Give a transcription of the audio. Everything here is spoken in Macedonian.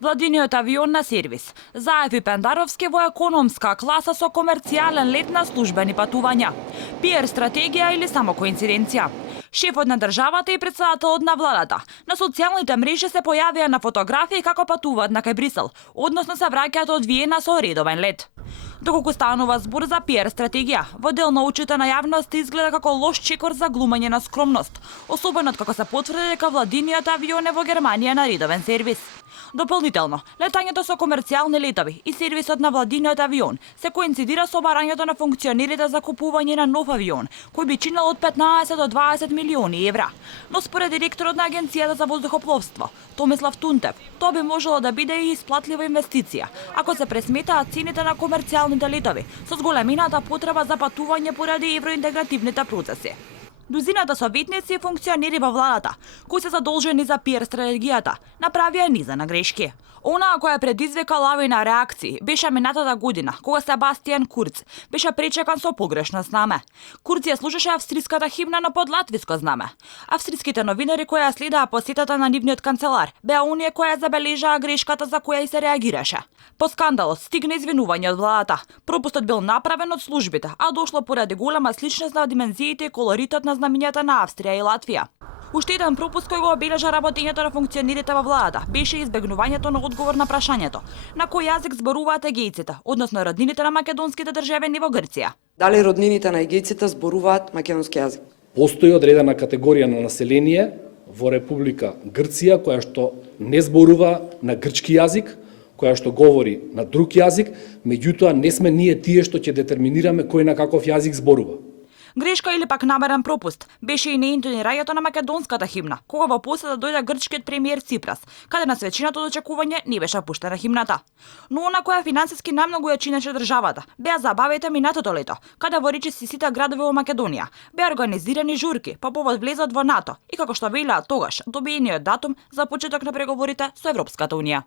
Владиниот авион на сервис. Заев и Пендаровски во економска класа со комерцијален лет на службени патувања. PR стратегија или само коинциденција? Шефот на државата и претседателот на владата на социјалните мрежи се појавија на фотографии како патуваат на кај Брисел, односно се враќаат од Виена со редовен лет. Доколку станува збор за PR стратегија, во дел на очите на јавност изгледа како лош чекор за глумање на скромност, особено како се потврди дека владиниот авион е во Германија на редовен сервис. Дополнително, летањето со комерцијални летови и сервисот на владиниот авион се коинцидира со барањето на функционерите за купување на нов авион, кој би чинел од 15 до 20 милиони евра. Но според директорот на Агенцијата за воздухопловство, Томислав Тунтев, тоа би можело да биде и исплатлива инвестиција, ако се пресметаат цените на комерцијалните летови со зголемената потреба за патување поради евроинтегративните процеси. Дузината советници и функционери во владата, кои се задолжени за PR стратегијата, направија низа на грешки. Онаа која предизвика лавина реакции беше минатата година, кога Себастијан Курц беше пречекан со погрешно знаме. Курц ја слушаше австриската химна, но под латвиско знаме. Австриските новинари кои ја следаа посетата на нивниот канцелар беа оние кои ја забележаа грешката за која и се реагираше. По скандалот стигна извинување од владата. Пропустот бил направен од службите, а дошло поради голема сличност на димензиите и колоритот на знамињата на Австрија и Латвија. Уште еден пропуст кој го обележа работењето на функционерите во владата беше избегнувањето на одговор на прашањето на кој јазик зборуваат егејците, односно роднините на македонските државјани во Грција. Дали роднините на егејците зборуваат македонски јазик? Постои одредена категорија на население во Република Грција која што не зборува на грчки јазик, која што говори на друг јазик, меѓутоа не сме ние тие што ќе детерминираме кој на каков јазик зборува. Грешка или пак намерен пропуст беше и неинтонирањето на македонската химна, кога во посета дојде грчкиот премиер Ципрас, каде на свечиното дочекување не беше пуштена химната. Но она која финансиски најмногу ја чинеше државата беа забавите минатото лето, каде во речиси сите градови во Македонија беа организирани журки по повод влезот во НАТО и како што велеа тогаш добиениот датум за почеток на преговорите со Европската унија.